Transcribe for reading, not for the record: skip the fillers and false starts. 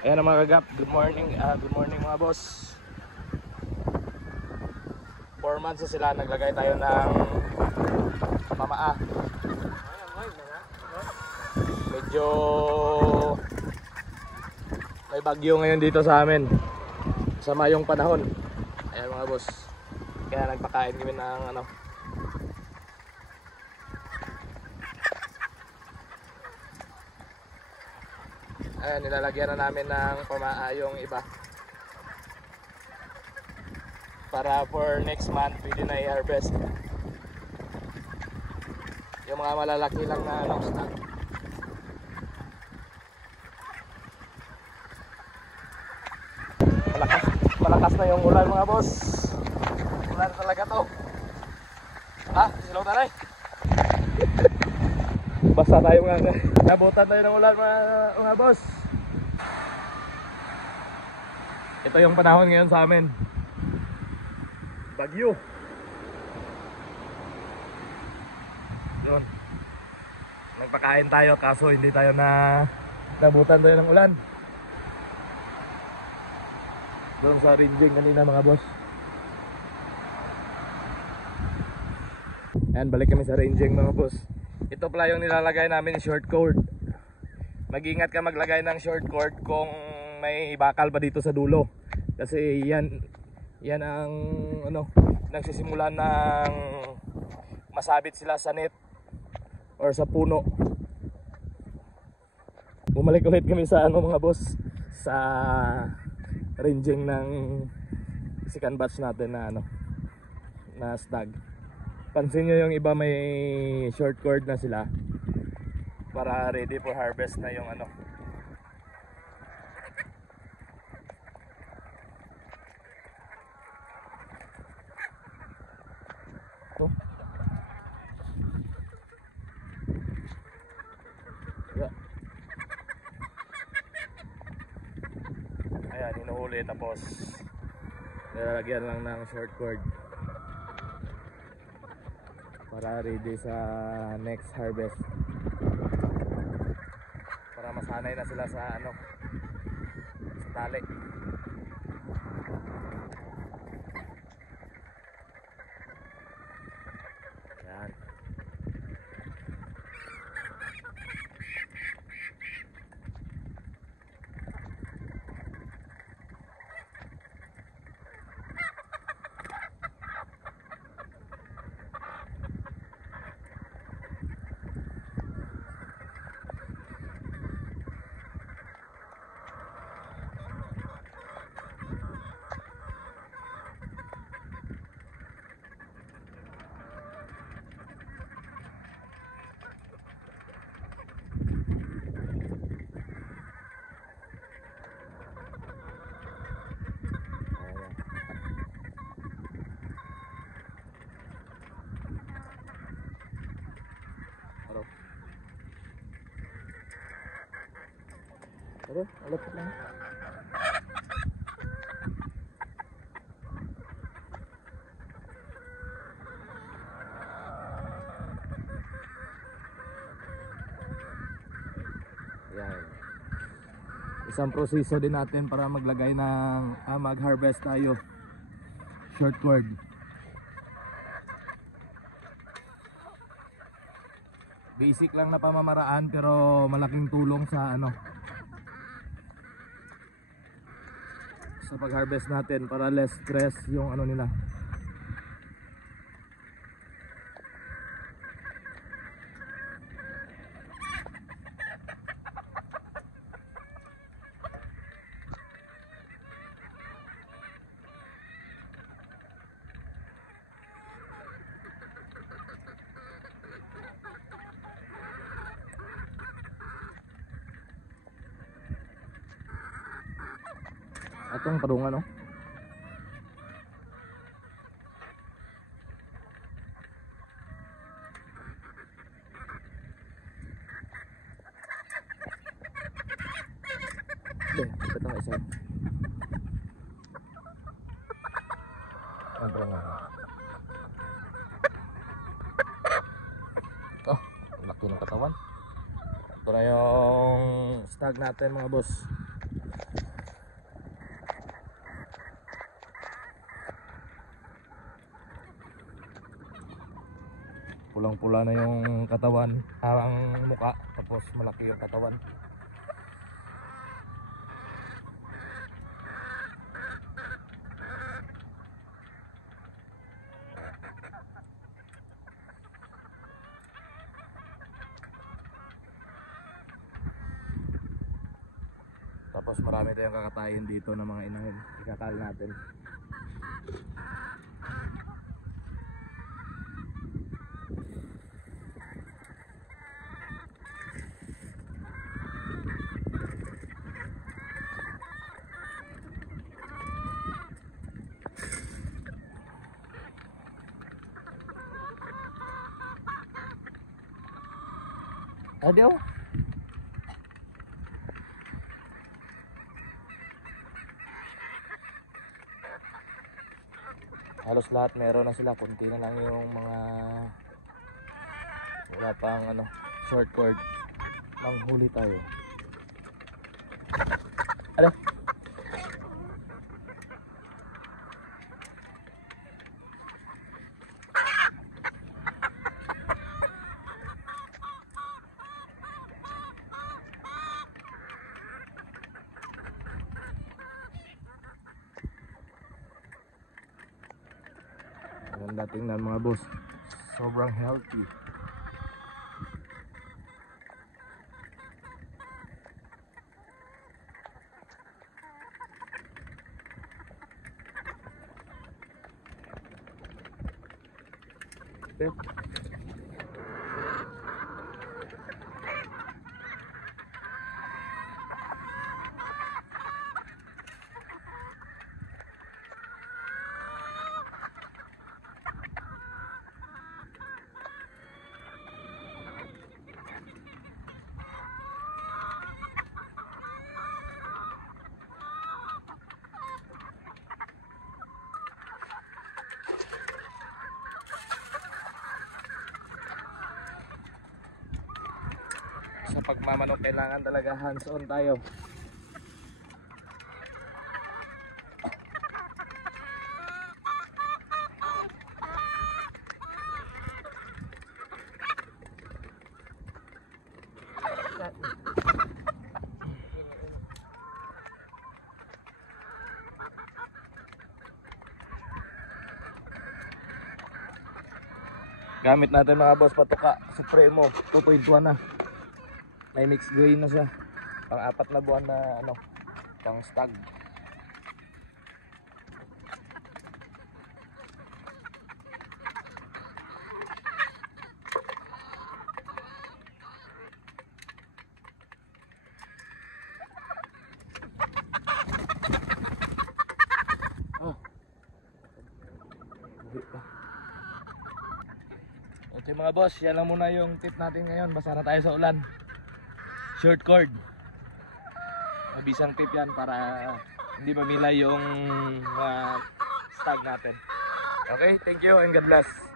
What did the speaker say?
Ayan ang mga kagap, good morning mga boss. 4 months na sila, naglagay tayo ng mamaa. Medyo may bagyo ngayon dito sa amin, sama yung panahon. Ayan mga boss, kaya nagpakain kami ng ano, ayan, nilalagyan na namin ng pamaa yung iba para for next month pwede na i-harvest yung mga malalaki lang na long stock. Malakas na yung ulan mga boss, ulan talaga to. Silaw taray. Basta tayo mga nabutan tayo ng ulan mga boss. Ito yung panahon ngayon sa amin, bagyo. Yun, nagpakain tayo kaso hindi tayo nabutan tayo ng ulan. Doon sa rinjing kanina mga boss. Ayan, balik kami sa rinjing mga boss. Ito pala yung nilalagay namin, short cord. Mag-ingat ka maglagay ng short cord kung may bakal pa dito sa dulo. Kasi yan ang ano, nagsisimulan ng masabit sila sa net or sa puno. Bumalik ulit kami sa ano mga boss, sa ranging ng second batch natin na ano, na stag. Pansin nyo yung iba may short cord na sila para ready for harvest na yung ano. Ayan, hinuhuli tapos nilalagyan lang ng short cord para ready sa next harvest, para masanay na sila sa ano, sa tali. Ayan. Pero, alapit lang. Ayan. Isang proseso din natin para maglagay ng mag-harvest tayo. Short cord. Basic lang na pamamaraan pero malaking tulong sa ano, sa pag-harvest natin, para less stress yung ano nila. Atong parungan no. Ito na isa. Ang parungan. Laki ng katawan. Ito na yung stag natin mga boss. pulang-pula na yung katawan, ang muka, tapos malaki yung katawan. Tapos marami tayong kakatayin dito ng mga inahin. Ikakal natin. Adio. Halos lahat meron na sila, kunti na lang yung mga wala pang ano, short cord. Manghuli tayo. Ano? Ganda tingnan mga boss. Sobrang healthy. Okay. Sa pagmamanok kailangan talaga hands on tayo. Gamit natin mga boss, Patuka Supremo 2.1 na. May mixed grain na siya. Pang-4 na buwan na ano, pang stag. Oh. Okay mga boss, yan lang muna yung tip natin ngayon. Basa na tayo sa ulan. Short cord. Mabisang tip yan para hindi mamilay yung stag natin. Okay, thank you and God bless.